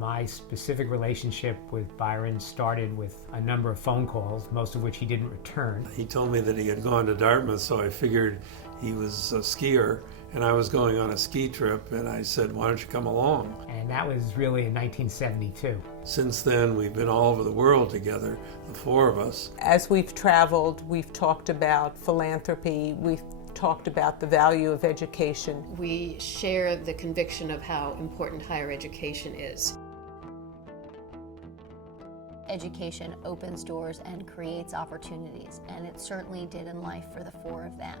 My specific relationship with Byron started with a number of phone calls, most of which he didn't return. He told me that he had gone to Dartmouth, so I figured he was a skier, and I was going on a ski trip, and I said, why don't you come along? And that was really in 1972. Since then, we've been all over the world together, the four of us. As we've traveled, we've talked about philanthropy, we've talked about the value of education. We share the conviction of how important higher education is. Education opens doors and creates opportunities, and it certainly did in life for the four of them.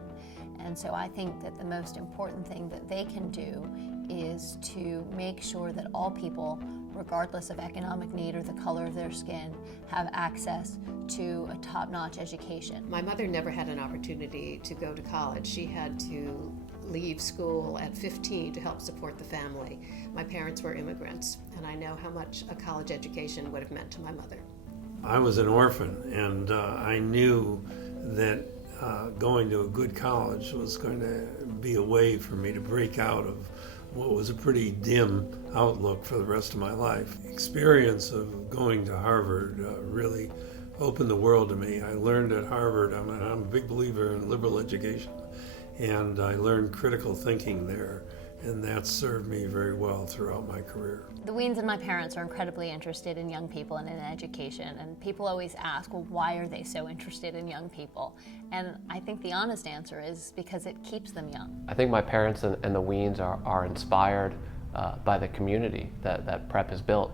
And so I think that the most important thing that they can do is to make sure that all people, regardless of economic need or the color of their skin, have access to a top-notch education. My mother never had an opportunity to go to college. She had to leave school at 15 to help support the family. My parents were immigrants, and I know how much a college education would have meant to my mother. I was an orphan, and I knew that going to a good college was going to be a way for me to break out of what was a pretty dim outlook for the rest of my life. The experience of going to Harvard really opened the world to me. I learned at Harvard, I'm a big believer in liberal education, and I learned critical thinking there, and that served me very well throughout my career. The Wiens and my parents are incredibly interested in young people and in education, and people always ask, well, why are they so interested in young people? And I think the honest answer is because it keeps them young. I think my parents and the Wiens are inspired by the community that Prep has built,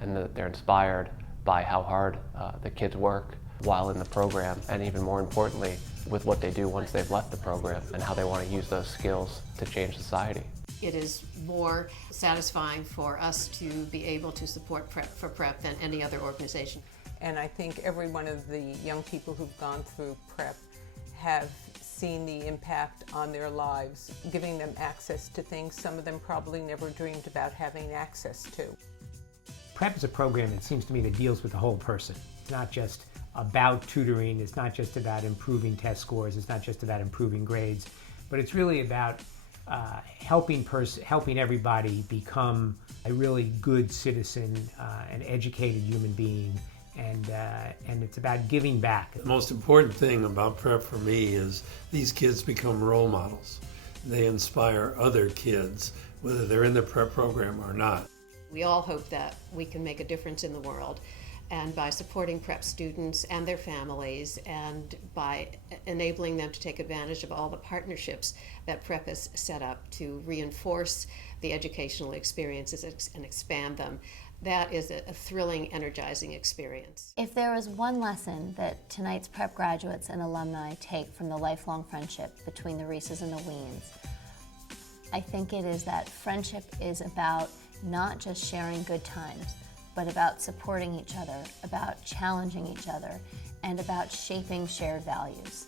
and that they're inspired by how hard the kids work while in the program, and even more importantly, with what they do once they've left the program and how they want to use those skills to change society. It is more satisfying for us to be able to support Prep than any other organization. And I think every one of the young people who've gone through Prep have seen the impact on their lives, giving them access to things some of them probably never dreamed about having access to. Prep is a program, it seems to me, that deals with the whole person. It's not just about tutoring, it's not just about improving test scores, it's not just about improving grades, but it's really about helping everybody become a really good citizen, an educated human being, and it's about giving back. The most important thing about Prep for me is these kids become role models. They inspire other kids, whether they're in the Prep program or not. We all hope that we can make a difference in the world, and by supporting Prep students and their families, and by enabling them to take advantage of all the partnerships that Prep has set up to reinforce the educational experiences and expand them, that is a thrilling, energizing experience. If there is one lesson that tonight's Prep graduates and alumni take from the lifelong friendship between the Reisses and the Wiens, I think it is that friendship is about not just sharing good times, but about supporting each other, about challenging each other, and about shaping shared values.